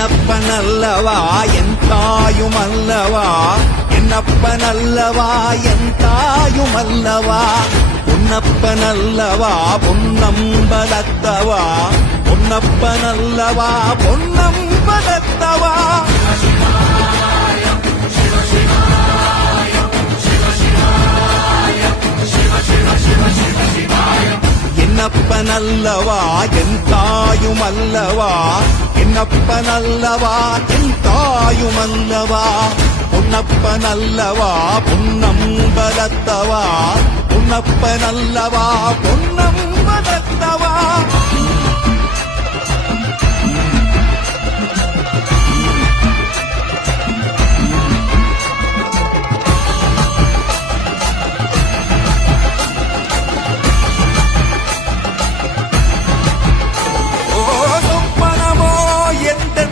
என்னப்பனல்லவா என் தாயுமல்லவா, என்னப்பனல்லவா என் தாயுமல்லவா, பொன்னப்பனல்லவா பொன்னம்பலத்தவா, பொன்னப்பனல்லவா பொன்னம்பலத்தவா. என்னப்பனல்லவா என் தாயுமல்லவா, என்னப்பனல்லவா என் தாயுமல்லவா, பொன்னப்பனல்லவா பொன்னம்பலத்தவா, பொன்னப்பனல்லவா பொன்னம்பலத்தவா.